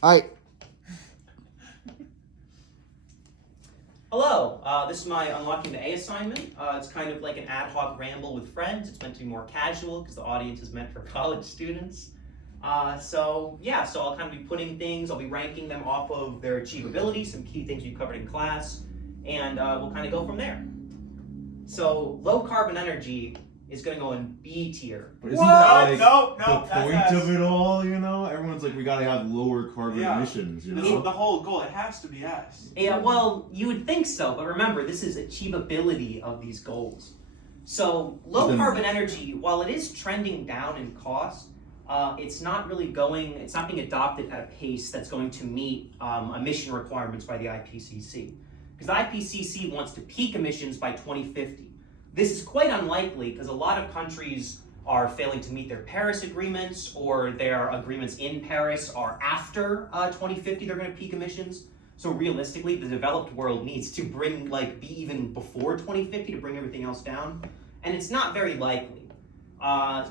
Hi. Hello, this is my Unlocking the A assignment. It's kind of like an ad hoc ramble with friends. It's meant to be more casual because the audience is meant for college students. So I'll kind of be putting things, I'll be ranking them off of their achievability, some key things we covered in class, and we'll kind of go from there. So low carbon energy is going to go in B tier. But isn't that like No, the point of it all, you know? Everyone's like, we gotta have lower carbon emissions, you know? The whole goal, it has to be S. Yeah, well, you would think so, but remember, this is achievability of these goals. So low carbon energy, while it is trending down in cost, it's not being adopted at a pace that's going to meet emission requirements by the IPCC. Because the IPCC wants to peak emissions by 2050. This is quite unlikely because a lot of countries are failing to meet their Paris agreements, or their agreements in Paris are after 2050 they're going to peak emissions. So realistically, the developed world needs to be even before 2050 to bring everything else down, and it's not very likely.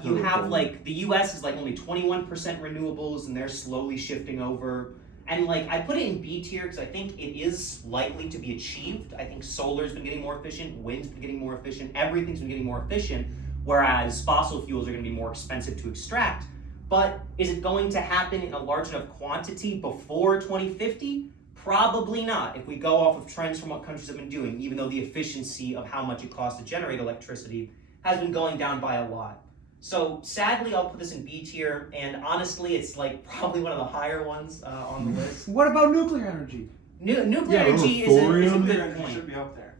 You have the US is only 21% renewables, and they're slowly shifting over. And I put it in B tier because I think it is likely to be achieved. I think solar's been getting more efficient, wind's been getting more efficient, everything's been getting more efficient, whereas fossil fuels are going to be more expensive to extract. But is it going to happen in a large enough quantity before 2050? Probably not, if we go off of trends from what countries have been doing, even though the efficiency of how much it costs to generate electricity has been going down by a lot. So sadly, I'll put this in B tier, and honestly, it's probably one of the higher ones on the list. What about nuclear energy? Nuclear energy is a good point. Should be up there.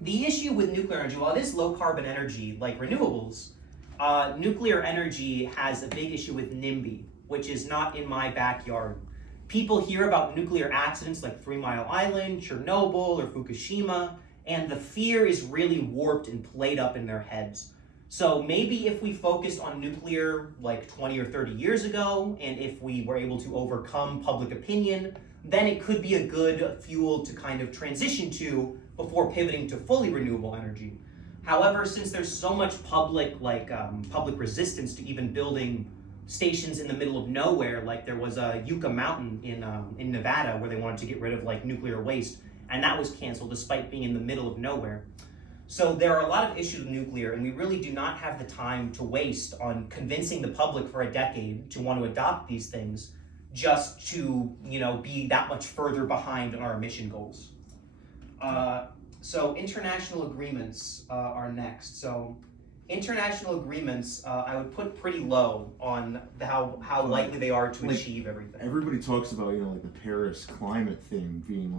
The issue with nuclear energy, while it is low carbon energy like renewables, nuclear energy has a big issue with NIMBY, which is not in my backyard. People hear about nuclear accidents like 3 Mile Island, Chernobyl, or Fukushima, and the fear is really warped and played up in their heads. So maybe if we focused on nuclear 20 or 30 years ago, and if we were able to overcome public opinion, then it could be a good fuel to kind of transition to before pivoting to fully renewable energy. However, since there's so much public resistance to even building stations in the middle of nowhere, like there was a Yucca Mountain in Nevada where they wanted to get rid of nuclear waste, and that was canceled despite being in the middle of nowhere. So there are a lot of issues with nuclear, and we really do not have the time to waste on convincing the public for a decade to want to adopt these things just to, be that much further behind on our emission goals. So international agreements are next. So international agreements, I would put pretty low on how likely they are to achieve everything. Everybody talks about, the Paris climate thing being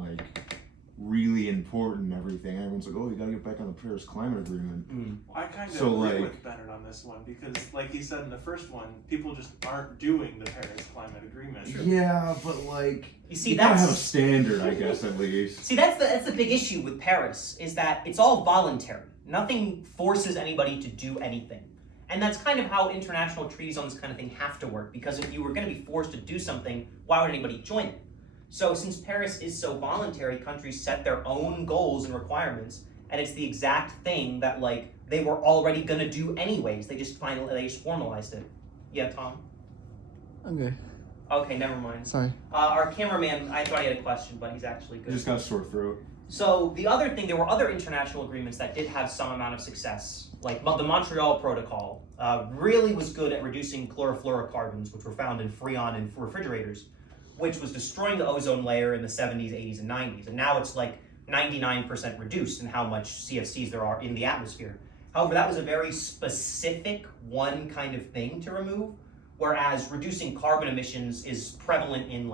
really important and everything. Everyone's like, oh, you gotta get back on the Paris Climate Agreement. Well, I kind of agree with Bennett on this one because, like he said in the first one, people just aren't doing the Paris Climate Agreement. Yeah, but you see, you gotta have a standard, I guess, at least. See, that's the big issue with Paris, is that it's all voluntary. Nothing forces anybody to do anything. And that's kind of how international treaties on this kind of thing have to work, because if you were going to be forced to do something, why would anybody join it? So since Paris is so voluntary, countries set their own goals and requirements, and it's the exact thing that they were already gonna do anyways. They just formalized it. Yeah, Tom? Okay. Okay, never mind. Sorry. Our cameraman, I thought he had a question, but he's actually good. I just got a sore throat. So the other thing, there were other international agreements that did have some amount of success, like the Montreal Protocol really was good at reducing chlorofluorocarbons, which were found in Freon and refrigerators, which was destroying the ozone layer in the 70s, 80s, and 90s. And now it's 99% reduced in how much CFCs there are in the atmosphere. However, that was a very specific one kind of thing to remove, whereas reducing carbon emissions is prevalent in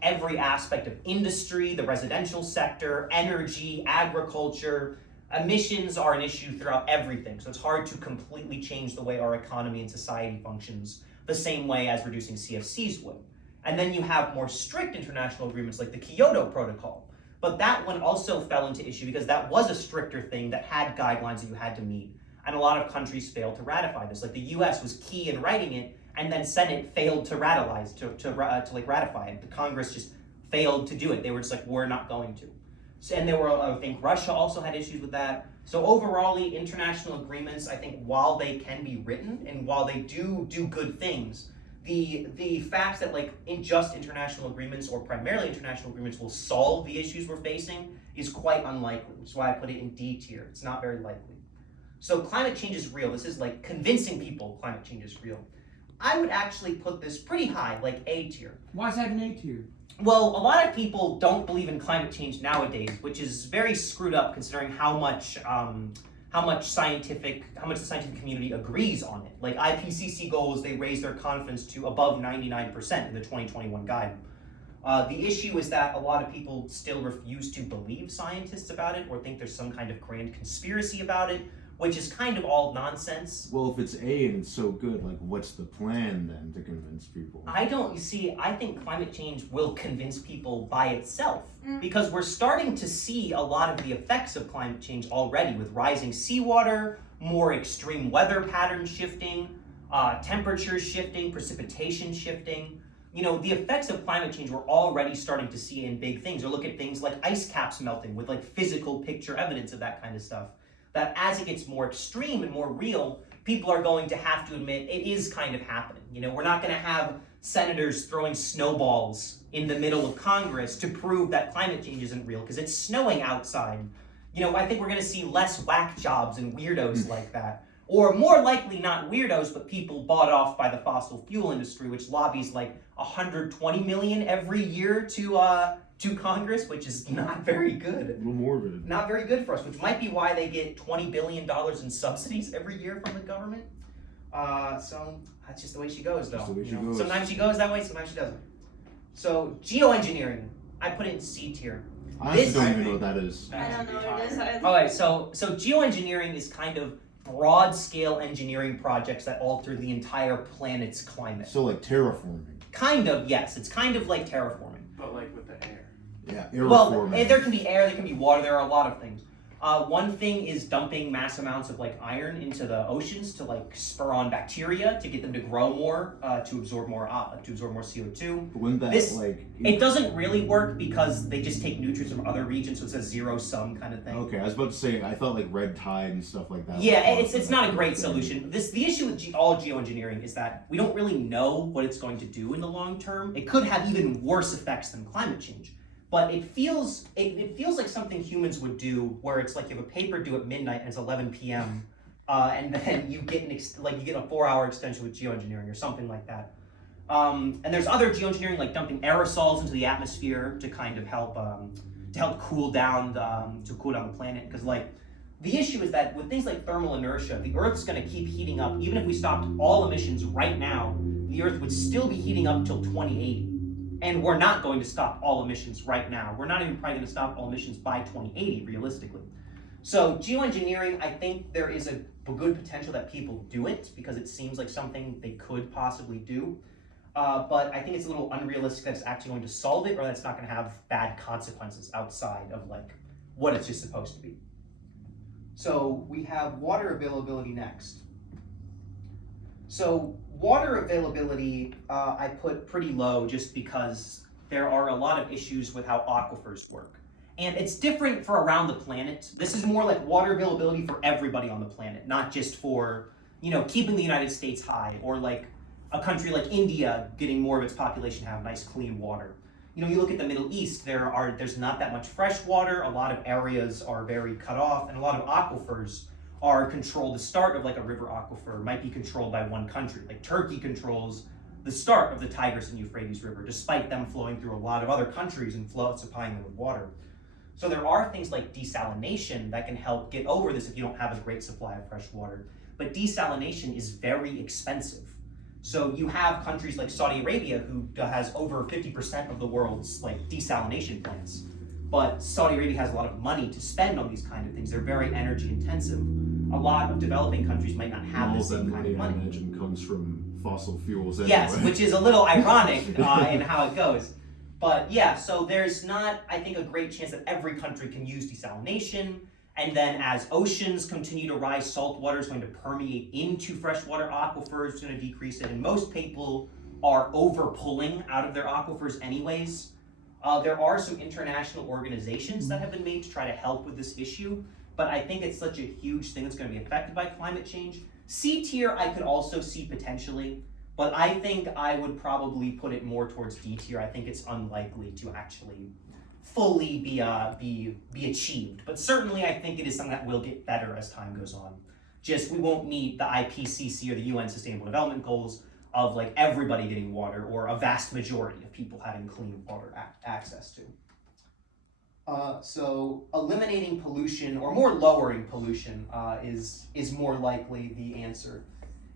every aspect of industry, the residential sector, energy, agriculture. Emissions are an issue throughout everything, so it's hard to completely change the way our economy and society functions the same way as reducing CFCs would. And then you have more strict international agreements like the Kyoto Protocol. But that one also fell into issue because that was a stricter thing that had guidelines that you had to meet. And a lot of countries failed to ratify this. The US was key in writing it, and then Senate failed to ratify it. The Congress just failed to do it. They were just we're not going to. So, and there were, I think Russia also had issues with that. So overall, international agreements, I think while they can be written and while they do good things, The fact that like just international agreements or primarily international agreements will solve the issues we're facing is quite unlikely, which is why I put it in D tier. It's not very likely. So climate change is real. This is like convincing people climate change is real. I would actually put this pretty high, like A tier. Why is that an A tier? Well, a lot of people don't believe in climate change nowadays, which is very screwed up considering how much the scientific community agrees on it. Like IPCC goals, they raise their confidence to above 99% in the 2021 guide. The issue is that a lot of people still refuse to believe scientists about it or think there's some kind of grand conspiracy about it, which is kind of all nonsense. Well, if it's A and it's so good, like, what's the plan then to convince people? I think climate change will convince people by itself because we're starting to see a lot of the effects of climate change already with rising seawater, more extreme weather patterns shifting, temperatures shifting, precipitation shifting. You know, the effects of climate change we're already starting to see in big things. Or look at things like ice caps melting with like physical picture evidence of that kind of stuff. That as it gets more extreme and more real, people are going to have to admit it is kind of happening. You know, we're not going to have senators throwing snowballs in the middle of Congress to prove that climate change isn't real because it's snowing outside. You know, I think we're going to see less whack jobs and weirdos like that. Or more likely not weirdos, but people bought off by the fossil fuel industry, which lobbies like 120 million every year to Congress, which is not very good. A little morbid. Not very good for us, which might be why they get $20 billion in subsidies every year from the government. So that's just the way she goes, though. Just the way she You know? goes. Sometimes she goes that way, sometimes she doesn't. So geoengineering, I put it in C tier. I honestly This- don't even know what that is. I don't know what it is. Okay, so geoengineering is kind of broad-scale engineering projects that alter the entire planet's climate. So like terraforming. Kind of, yes. It's kind of like terraforming. But like with the air. Yeah, Well, aeroforming. there can be air, there can be water, there are a lot of things. One thing is dumping mass amounts of like iron into the oceans to like spur on bacteria to get them to grow more, to absorb more CO2. But wouldn't that this- like? It doesn't really work because they just take nutrients from other regions, so it's a zero-sum kind of thing. Okay, I was about to say I thought like red tide and stuff like that. was Yeah, part it's of not a that great thing. solution. The issue with all geoengineering is that we don't really know what it's going to do in the long term. It could have even worse effects than climate change. But it feels like something humans would do, where it's like you have a paper due at midnight and it's 11 p.m. And then you get you get a 4-hour extension with geoengineering or something like that. And there's other geoengineering like dumping aerosols into the atmosphere to kind of help cool down the planet. Because like the issue is that with things like thermal inertia, the Earth's going to keep heating up. Even if we stopped all emissions right now, the Earth would still be heating up till 2080. And we're not going to stop all emissions right now. We're not even probably going to stop all emissions by 2080, realistically. So geoengineering, I think there is a good potential that people do it because it seems like something they could possibly do. But I think it's a little unrealistic that it's actually going to solve it or that it's not going to have bad consequences outside of like what it's just supposed to be. So we have water availability next. So water availability, I put pretty low just because there are a lot of issues with how aquifers work. And it's different for around the planet. This is more like water availability for everybody on the planet, not just for, you know, keeping the United States high or like a country like India getting more of its population have nice clean water. You know, you look at the Middle East, there's not that much fresh water, a lot of areas are very cut off, and a lot of aquifers are controlled. The start of like a river aquifer might be controlled by one country. Like Turkey controls the start of the Tigris and Euphrates River, despite them flowing through a lot of other countries and supplying them with water. So there are things like desalination that can help get over this if you don't have a great supply of fresh water. But desalination is very expensive. So you have countries like Saudi Arabia who has over 50% of the world's like desalination plants. But Saudi Arabia has a lot of money to spend on these kind of things. They're very energy intensive. A lot of developing countries might not have the All that same kind money, of I money. imagine, comes from fossil fuels anyway. Yes, which is a little ironic in how it goes. But yeah, so there's not, I think, a great chance that every country can use desalination. And then as oceans continue to rise, salt water is going to permeate into freshwater aquifers, it's going to decrease it. And most people are over-pulling out of their aquifers anyways. There are some international organizations that have been made to try to help with this issue, but I think it's such a huge thing that's going to be affected by climate change. C tier I could also see potentially, But I think I would probably put it more towards D tier. I think it's unlikely to actually fully be achieved. But certainly I think it is something that will get better as time goes on. Just we won't meet the IPCC or the UN Sustainable Development Goals of like everybody getting water or a vast majority of people having clean water access to. So eliminating pollution or more lowering pollution is more likely the answer.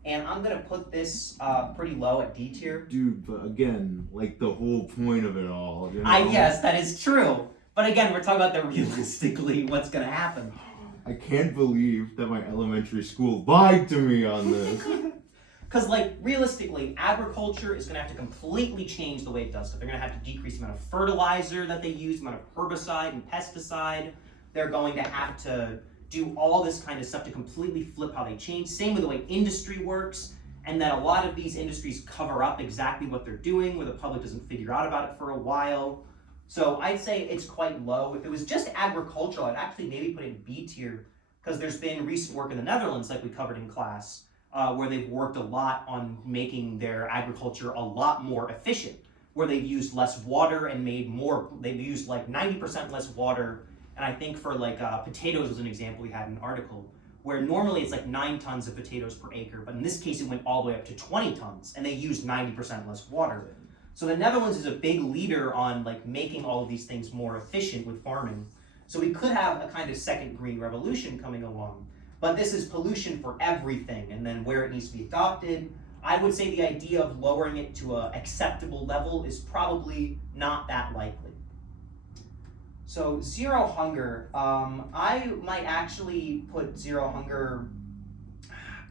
And I'm gonna put this pretty low at D tier. Dude, but again, like the whole point of it all, you know? Yes, that is true. But again, we're talking about the realistically what's gonna happen. I can't believe that my elementary school lied to me on this. Because, like, realistically, agriculture is going to have to completely change the way it does stuff. They're going to have to decrease the amount of fertilizer that they use, the amount of herbicide and pesticide. They're going to have to do all this kind of stuff to completely flip how they change. Same with the way industry works, and that a lot of these industries cover up exactly what they're doing, where the public doesn't figure out about it for a while. So I'd say it's quite low. If it was just agricultural, I'd actually maybe put it in B tier, because there's been recent work in the Netherlands, like we covered in class, where they've worked a lot on making their agriculture a lot more efficient, where they've used less water and they've used like 90% less water. And I think for like potatoes was an example we had in an article, where normally it's like 9 tons of potatoes per acre, but in this case it went all the way up to 20 tons, and they used 90% less water. So the Netherlands is a big leader on like making all of these things more efficient with farming. So we could have a kind of second green revolution coming along. But this is pollution for everything, and then where it needs to be adopted. I would say the idea of lowering it to an acceptable level is probably not that likely. So zero hunger, I might actually put zero hunger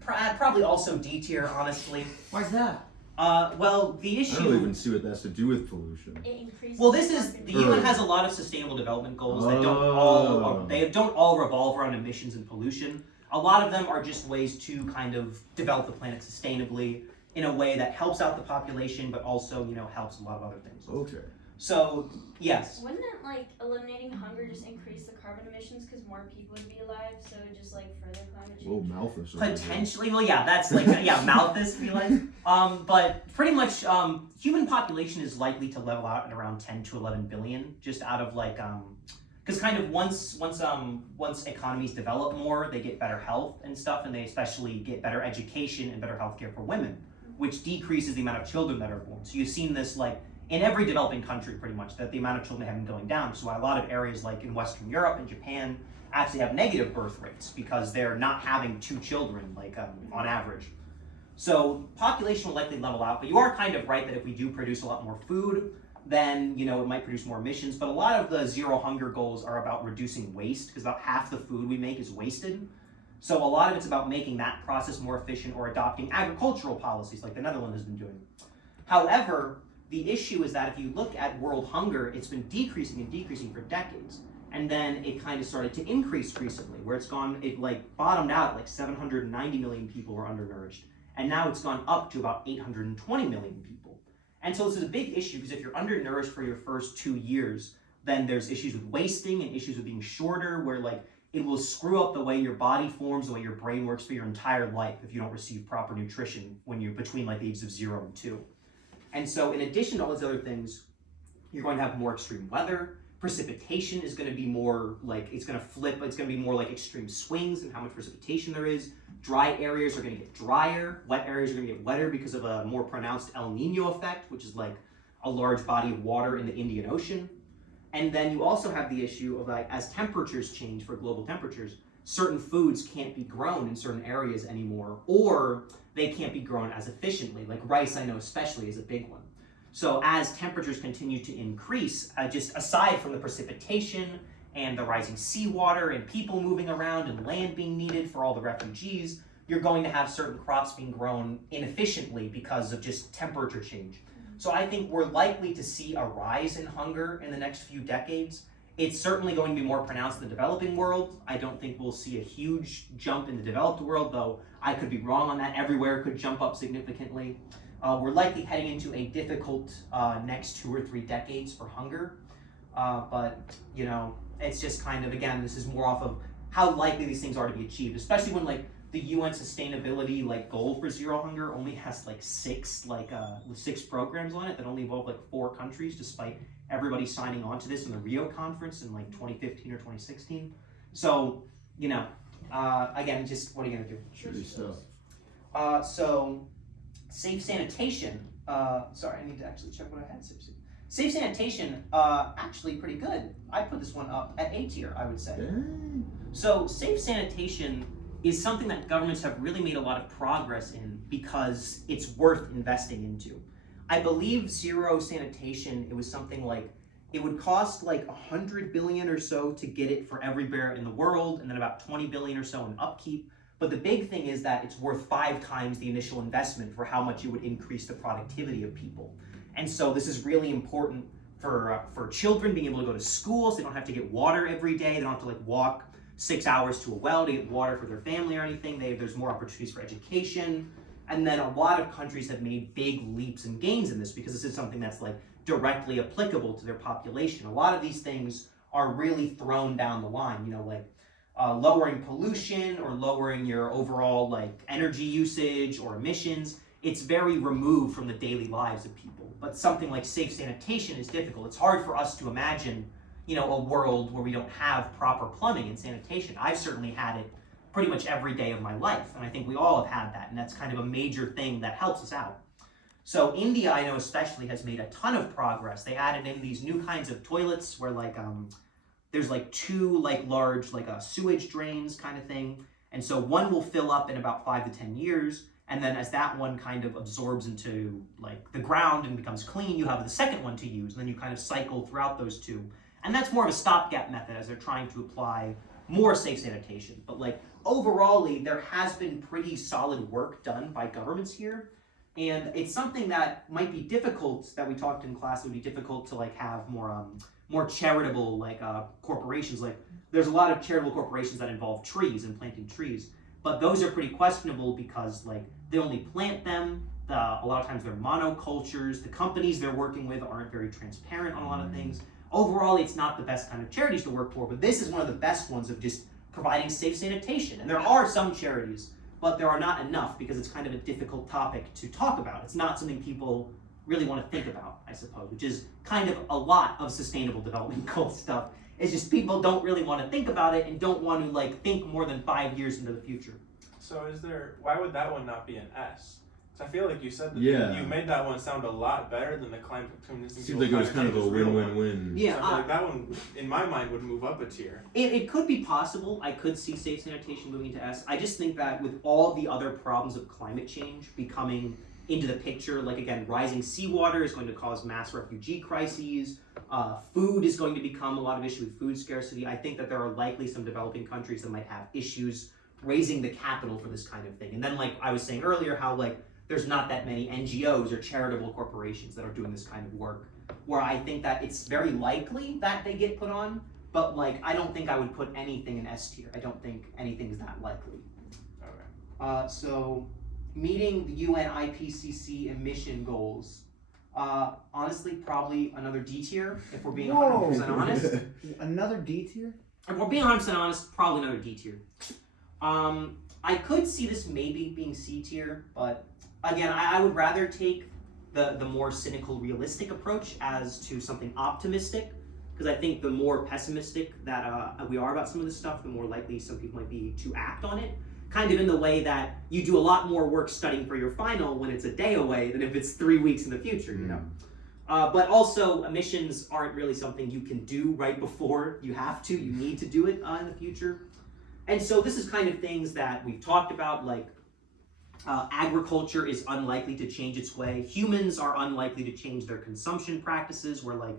probably also D tier, honestly. Why's that? Well, the issue. I don't even see what that has to do with pollution. It increases. Well, this is the UN has a lot of sustainable development goals that don't all revolve around emissions and pollution. A lot of them are just ways to kind of develop the planet sustainably in a way that helps out the population, but also, you know, helps a lot of other things. Okay. So, yes. Wouldn't it, like, eliminating hunger just increase the carbon emissions because more people would be alive, so just, like, further climate change? Whoa, Malthus. Potentially, well, yeah, that's like, yeah, Malthus, be like. But pretty much, human population is likely to level out at around 10 to 11 billion, just out of like, because kind of once economies develop more, they get better health and stuff, and they especially get better education and better healthcare for women, which decreases the amount of children that are born. So you've seen this like in every developing country pretty much, that the amount of children have been going down. So a lot of areas like in Western Europe and Japan actually have negative birth rates because they're not having 2 children like on average. So population will likely level out, but you are kind of right that if we do produce a lot more food, then, you know, it might produce more emissions. But a lot of the zero hunger goals are about reducing waste, because about half the food we make is wasted. So a lot of it's about making that process more efficient or adopting agricultural policies like the Netherlands has been doing. However, the issue is that if you look at world hunger, it's been decreasing and decreasing for decades. And then it kind of started to increase recently, where it like bottomed out at like 790 million people were undernourished. And now it's gone up to about 820 million people. And so this is a big issue, because if you're undernourished for your first 2 years, then there's issues with wasting and issues with being shorter, where like it will screw up the way your body forms, the way your brain works for your entire life if you don't receive proper nutrition when you're between like the ages of 0 and 2. And so in addition to all these other things, you're going to have more extreme weather. Precipitation is going to be more like, it's going to flip, it's going to be more like extreme swings in how much precipitation there is. Dry areas are going to get drier. Wet areas are going to get wetter because of a more pronounced El Nino effect, which is like a large body of water in the Indian Ocean. And then you also have the issue of like, as temperatures change for global temperatures, certain foods can't be grown in certain areas anymore, or they can't be grown as efficiently. Like rice, I know especially, is a big one. So as temperatures continue to increase, just aside from the precipitation and the rising seawater and people moving around and land being needed for all the refugees, you're going to have certain crops being grown inefficiently because of just temperature change. So I think we're likely to see a rise in hunger in the next few decades. It's certainly going to be more pronounced in the developing world. I don't think we'll see a huge jump in the developed world, though I could be wrong on that. Everywhere could jump up significantly. We're likely heading into a difficult next 2 or 3 decades for hunger. But, you know, it's just kind of, again, this is more off of how likely these things are to be achieved, especially when, like, the UN sustainability like goal for zero hunger only has like six programs on it that only involve like 4 countries, despite everybody signing on to this in the Rio conference in like 2015 or 2016. So, you know, again, just what are you gonna do? Shitty stuff. So safe sanitation. Sorry, I need to actually check what I had. Safe sanitation, actually pretty good. I put this one up at A tier, I would say. Dang. So safe sanitation is something that governments have really made a lot of progress in because it's worth investing into. I believe zero sanitation, it was something like, it would cost like 100 billion or so to get it for every bear in the world, and then about 20 billion or so in upkeep. But the big thing is that it's worth 5 times the initial investment for how much it would increase the productivity of people. And so this is really important for children being able to go to school, so they don't have to get water every day. They don't have to like walk 6 hours to a well to get water for their family or anything. There's more opportunities for education. And then a lot of countries have made big leaps and gains in this because this is something that's like directly applicable to their population. A lot of these things are really thrown down the line, you know, like lowering pollution or lowering your overall like energy usage or emissions. It's very removed from the daily lives of people. But something like safe sanitation is difficult. It's hard for us to imagine, you know, a world where we don't have proper plumbing and sanitation. I've certainly had it pretty much every day of my life, and I think we all have had that, and that's kind of a major thing that helps us out. So India, I know especially, has made a ton of progress. They added in these new kinds of toilets where like there's like 2 like large like sewage drains kind of thing, and so one will fill up in about 5 to 10 years, and then as that one kind of absorbs into like the ground and becomes clean, you have the second one to use, and then you kind of cycle throughout those 2. And that's more of a stopgap method as they're trying to apply more safe sanitation. But like overall, there has been pretty solid work done by governments here. And it's something that might be difficult, that we talked in class, it would be difficult to like have more charitable like corporations. Like there's a lot of charitable corporations that involve trees and planting trees, but those are pretty questionable because like they only plant them. A lot of times they're monocultures. The companies they're working with aren't very transparent on a lot of things. Overall, it's not the best kind of charities to work for, but this is one of the best ones of just providing safe sanitation. And there are some charities, but there are not enough because it's kind of a difficult topic to talk about. It's not something people really want to think about, I suppose, which is kind of a lot of sustainable development goal stuff. It's just people don't really want to think about it and don't want to like think more than 5 years into the future. So why would that one not be an S? Because I feel like you said that you made that one sound a lot better than the climate convincing. Seems like it was kind of a win-win-win. Yeah, so I feel like that one, in my mind, would move up a tier. It could be possible. I could see safe sanitation moving to S. I just think that with all the other problems of climate change becoming into the picture, like again, rising seawater is going to cause mass refugee crises. Food is going to become a lot of issue with food scarcity. I think that there are likely some developing countries that might have issues raising the capital for this kind of thing. And then like I was saying earlier, how like there's not that many NGOs or charitable corporations that are doing this kind of work, where I think that it's very likely that they get put on, but like I don't think I would put anything in S tier. I don't think anything is that likely. Okay. So meeting the UN IPCC emission goals, honestly, probably another D tier, if we're being 100% honest. Another D tier? If we're being 100% honest, probably another D tier. I could see this maybe being C tier, but again, I would rather take the more cynical, realistic approach as to something optimistic, because I think the more pessimistic that we are about some of this stuff, the more likely some people might be to act on it. Kind of in the way that you do a lot more work studying for your final when it's a day away than if it's 3 weeks in the future, you know? But also, emissions aren't really something you can do right before you have to. You need to do it in the future. And so this is kind of things that we've talked about, like agriculture is unlikely to change its way. Humans are unlikely to change their consumption practices, where like,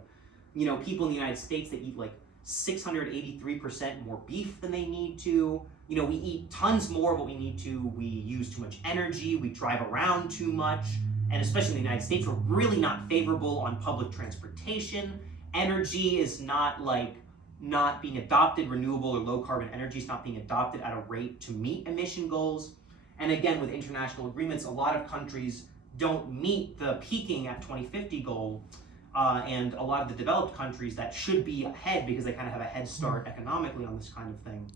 you know, people in the United States that eat like 683% more beef than they need to. You know, we eat tons more of what we need to. We use too much energy. We drive around too much. And especially in the United States, we're really not favorable on public transportation. Energy is not being adopted. Renewable or low carbon energy is not being adopted at a rate to meet emission goals. And again, with international agreements, a lot of countries don't meet the peaking at 2050 goal. And a lot of the developed countries that should be ahead because they kind of have a head start economically on this kind of thing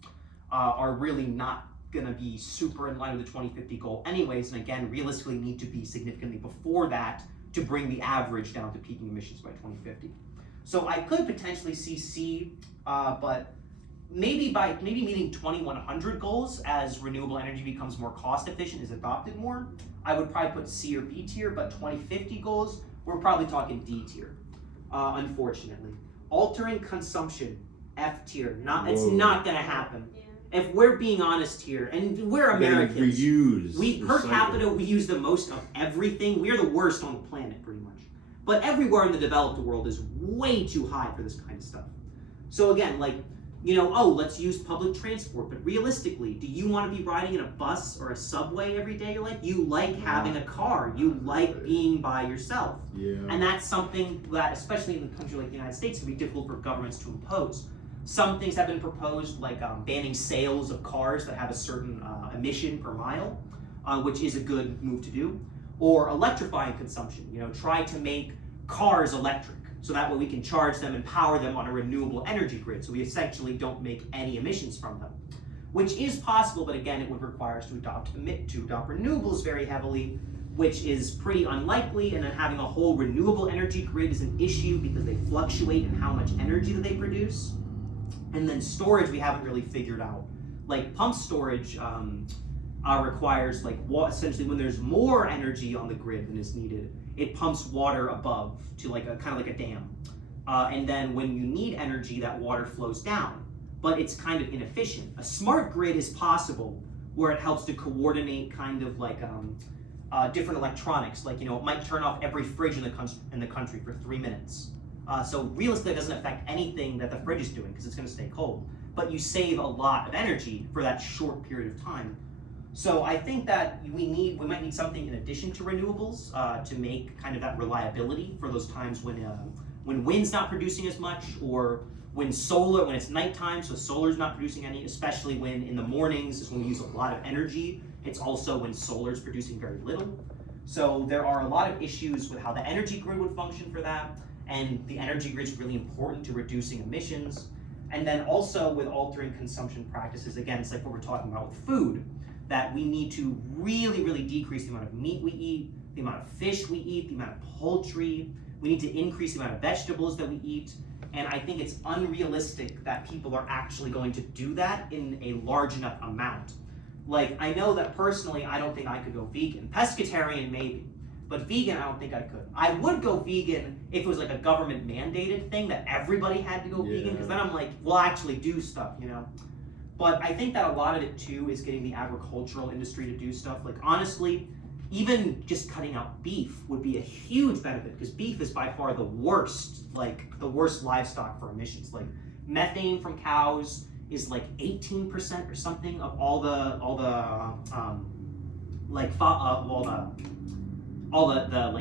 are really not gonna be super in line with the 2050 goal anyways, and again, realistically need to be significantly before that to bring the average down to peaking emissions by 2050. So I could potentially see C, but maybe meeting 2100 goals as renewable energy becomes more cost efficient, is adopted more, I would probably put C or B tier, but 2050 goals, we're probably talking D tier, unfortunately. Altering consumption, F tier, it's not gonna happen. Yeah. If we're being honest here, and we're Americans, per capita we use the most of everything. We're the worst on the planet, pretty much. But everywhere in the developed world is way too high for this kind of stuff. So again, like, let's use public transport, but realistically, do you want to be riding in a bus or a subway every day of your life? You like having a car. You like being by yourself. Yeah. And that's something that, especially in a country like the United States, can be difficult for governments to impose. Some things have been proposed, like banning sales of cars that have a certain emission per mile, which is a good move to do. Or electrifying consumption, try to make cars electric, so that way we can charge them and power them on a renewable energy grid, so we essentially don't make any emissions from them. Which is possible, but again, it would require us to adopt renewables very heavily, which is pretty unlikely, and then having a whole renewable energy grid is an issue because they fluctuate in how much energy that they produce. And then storage we haven't really figured out. Like pump storage requires, like, essentially when there's more energy on the grid than is needed, it pumps water above to like a kind of like a dam. And then when you need energy, that water flows down, but it's kind of inefficient. A smart grid is possible where it helps to coordinate kind of like different electronics. Like, it might turn off every fridge in the country for 3 minutes. So realistically, it doesn't affect anything that the fridge is doing because it's going to stay cold. But you save a lot of energy for that short period of time. So I think that we might need something in addition to renewables to make kind of that reliability for those times when wind's not producing as much, or when it's nighttime, so solar's not producing any, especially when in the mornings is when we use a lot of energy. It's also when solar's producing very little. So there are a lot of issues with how the energy grid would function for that. And the energy grid is really important to reducing emissions. And then also with altering consumption practices, again, it's like what we're talking about with food, that we need to really, really decrease the amount of meat we eat, the amount of fish we eat, the amount of poultry. We need to increase the amount of vegetables that we eat. And I think it's unrealistic that people are actually going to do that in a large enough amount. Like, I know that personally, I don't think I could go vegan. Pescatarian, maybe. But vegan, I don't think I could. I would go vegan if it was like a government mandated thing that everybody had to go vegan, because then I'm like, we'll actually do stuff, But I think that a lot of it too is getting the agricultural industry to do stuff. Like, honestly, even just cutting out beef would be a huge benefit, because beef is by far the worst livestock for emissions. Like, methane from cows is like 18% or something of all the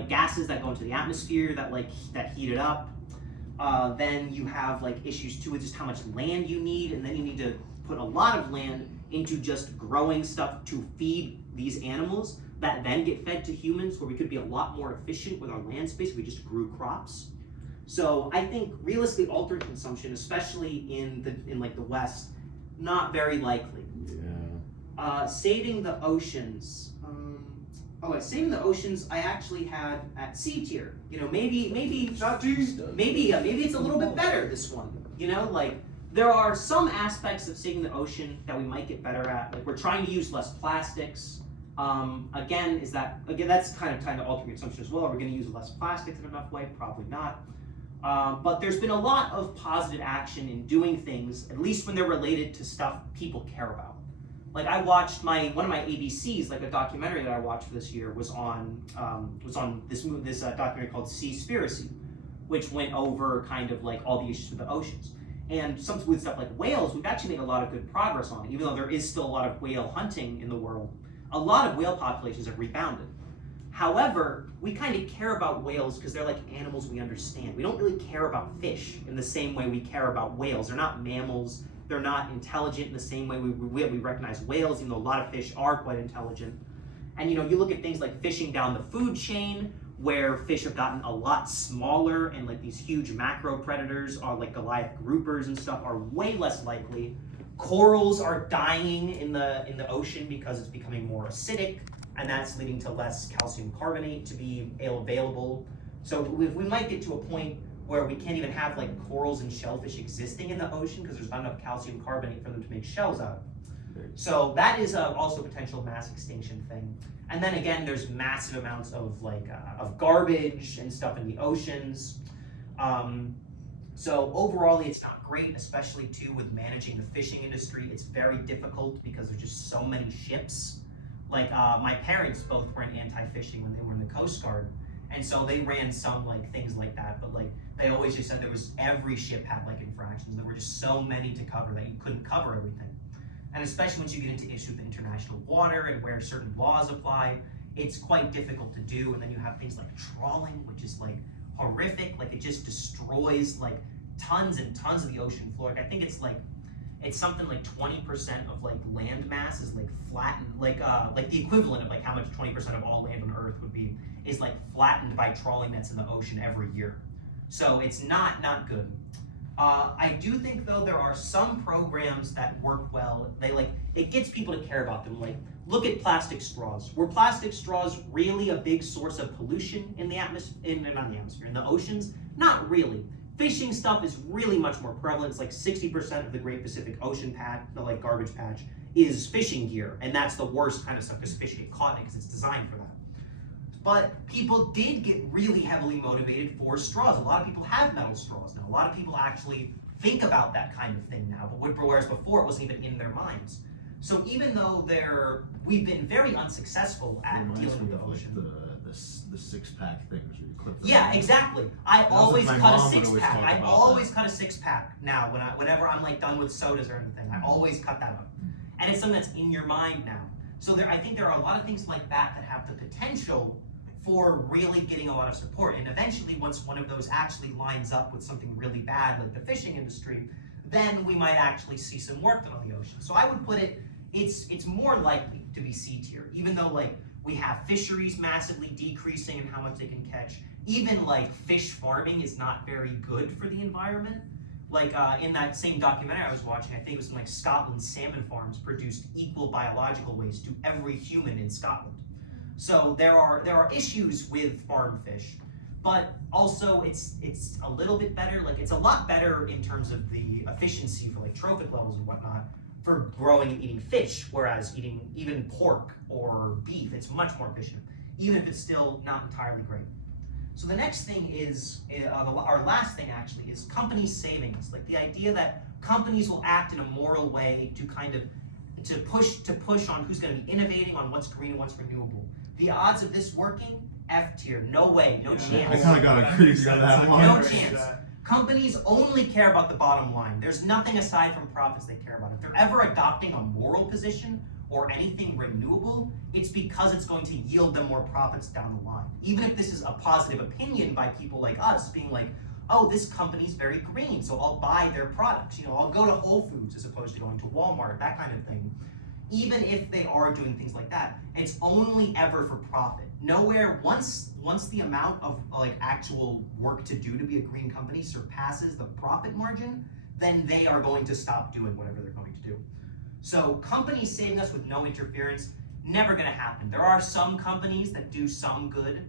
gases that go into the atmosphere that heat it up. Then you have like issues too with just how much land you need, and then you need to put a lot of land into just growing stuff to feed these animals that then get fed to humans, where we could be a lot more efficient with our land space if we just grew crops. So I think realistically altered consumption, especially in the West, not very likely. Yeah. Saving the oceans. Saving the oceans, I actually had at C tier. Maybe it's a little bit better, this one. Like, there are some aspects of saving the ocean that we might get better at. Like, we're trying to use less plastics. That's kind of altering consumption as well. Are we going to use less plastics in enough way? Probably not. But there's been a lot of positive action in doing things, at least when they're related to stuff people care about. Like, I watched one of my ABCs, like a documentary that I watched for this year was on this documentary called Seaspiracy, which went over kind of like all the issues with the oceans. And some with stuff like whales, we've actually made a lot of good progress on it, even though there is still a lot of whale hunting in the world. A lot of whale populations have rebounded. However, we kind of care about whales because they're like animals we understand. We don't really care about fish in the same way we care about whales. They're not mammals. They're not intelligent in the same way we recognize whales, even though a lot of fish are quite intelligent. And you look at things like fishing down the food chain, where fish have gotten a lot smaller, and like these huge macro predators, like Goliath groupers and stuff, are way less likely. Corals are dying in the ocean because it's becoming more acidic, and that's leading to less calcium carbonate to be available. So we might get to a point where we can't even have like corals and shellfish existing in the ocean because there's not enough calcium carbonate for them to make shells out of. So that is also a potential mass extinction thing. And then again, there's massive amounts of of garbage and stuff in the oceans. So overall, it's not great, especially too with managing the fishing industry. It's very difficult because there's just so many ships. Like my parents both were in anti-fishing when they were in the Coast Guard, and so they ran some like things like that. But like they always just said there was every ship had like infractions. There were just so many to cover that you couldn't cover everything. And especially once you get into issues with international water and where certain laws apply, it's quite difficult to do. And then you have things like trawling, which is like horrific. Like it just destroys like tons and tons of the ocean floor. Like, I think it's something like 20% of like land mass is like flattened, like the equivalent of like how much 20% of all land on Earth would be is like flattened by trawling nets in the ocean every year. So it's not good. I do think though there are some programs that work well. It gets people to care about them. Like look at plastic straws. Were plastic straws really a big source of pollution in the in the oceans? Not really. Fishing stuff is really much more prevalent. It's like 60% of the Great Pacific Ocean patch, the like garbage patch, is fishing gear, and that's the worst kind of stuff because fish get caught in it because it's designed for that. But people did get really heavily motivated for straws. A lot of people have metal straws now. A lot of people actually think about that kind of thing now, but whereas before it wasn't even in their minds. So even though we've been very unsuccessful at dealing with the ocean. The 6-pack things where you clip them. Yeah, exactly. I always cut a 6-pack. I always that. cut a 6-pack now whenever I'm like done with sodas or anything. I always cut that up. And it's something that's in your mind now. So I think there are a lot of things like that that have the potential for really getting a lot of support. And eventually, once one of those actually lines up with something really bad like the fishing industry, then we might actually see some work done on the ocean. So I would put it's more likely to be C tier, even though like we have fisheries massively decreasing in how much they can catch. Even like fish farming is not very good for the environment. Like in that same documentary I was watching, I think it was in like Scotland, salmon farms produced equal biological waste to every human in Scotland. So there are issues with farm fish, but also it's a little bit better. Like it's a lot better in terms of the efficiency for like trophic levels and whatnot for growing and eating fish, whereas eating even pork or beef, it's much more efficient, even if it's still not entirely great. So the next thing is, our last thing actually, is company savings. Like the idea that companies will act in a moral way to kind of to push on who's going to be innovating on what's green and what's renewable. The odds of this working, F tier, no way, no chance. I kind of got to agree with you on that one. No chance. Companies only care about the bottom line. There's nothing aside from profits they care about. If they're ever adopting a moral position or anything renewable, it's because it's going to yield them more profits down the line. Even if this is a positive opinion by people like us, being like, oh, this company's very green, so I'll buy their products. You know, I'll go to Whole Foods as opposed to going to Walmart, that kind of thing. Even if they are doing things like that, it's only ever for profit. Nowhere, once the amount of like actual work to do to be a green company surpasses the profit margin, then they are going to stop doing whatever they're going to do. So companies saving us with no interference, never gonna happen. There are some companies that do some good.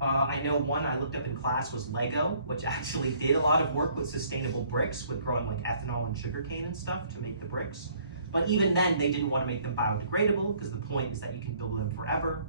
I know one I looked up in class was Lego, which actually did a lot of work with sustainable bricks, with growing like ethanol and sugarcane and stuff to make the bricks. But even then, they didn't want to make them biodegradable because the point is that you can build them forever.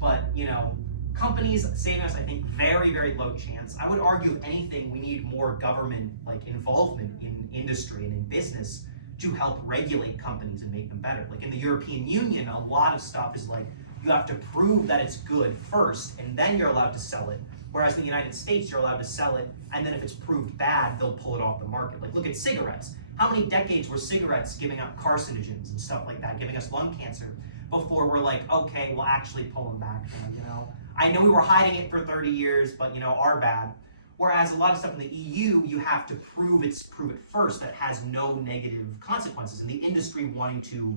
But, you know, companies saving us, I think, very, very low chance. I would argue, if anything, we need more government like involvement in industry and in business to help regulate companies and make them better. Like in the European Union, a lot of stuff is like, you have to prove that it's good first, and then you're allowed to sell it. Whereas in the United States, you're allowed to sell it, and then if it's proved bad, they'll pull it off the market. Like look at cigarettes. How many decades were cigarettes giving out carcinogens and stuff like that, giving us lung cancer, before we're like, okay, we'll actually pull them back, you know? I know we were hiding it for 30 years, but you know, our bad. Whereas a lot of stuff in the EU, you have to prove it first, that it has no negative consequences. And the industry wanting to,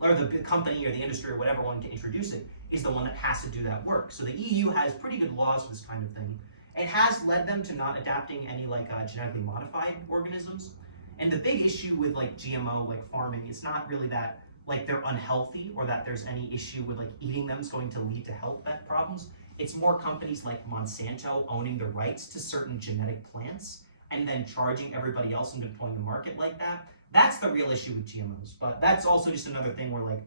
or the company or the industry or whatever wanting to introduce it, is the one that has to do that work. So the EU has pretty good laws for this kind of thing. It has led them to not adapting any like genetically modified organisms. And the big issue with like GMO like farming is not really that like they're unhealthy or that there's any issue with like eating them is going to lead to health problems. It's more companies like Monsanto owning the rights to certain genetic plants and then charging everybody else and deploying the market like that. That's the real issue with GMOs. But that's also just another thing where like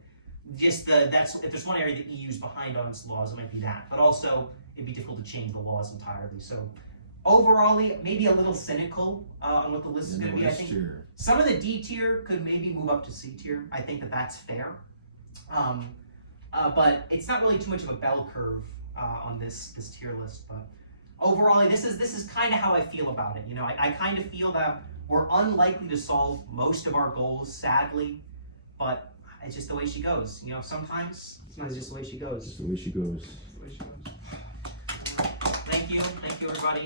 that's if there's one area the EU's behind on its laws, it might be that. But also it'd be difficult to change the laws entirely. So overall, maybe a little cynical on what the list is going to be. I think some of the D tier could maybe move up to C tier. I think that's fair. But it's not really too much of a bell curve on this tier list. But overall, this is kind of how I feel about it. You know, I kind of feel that we're unlikely to solve most of our goals, sadly, but it's just the way she goes. You know, sometimes it's just the way she goes. Just the way she goes. Thank you, everybody.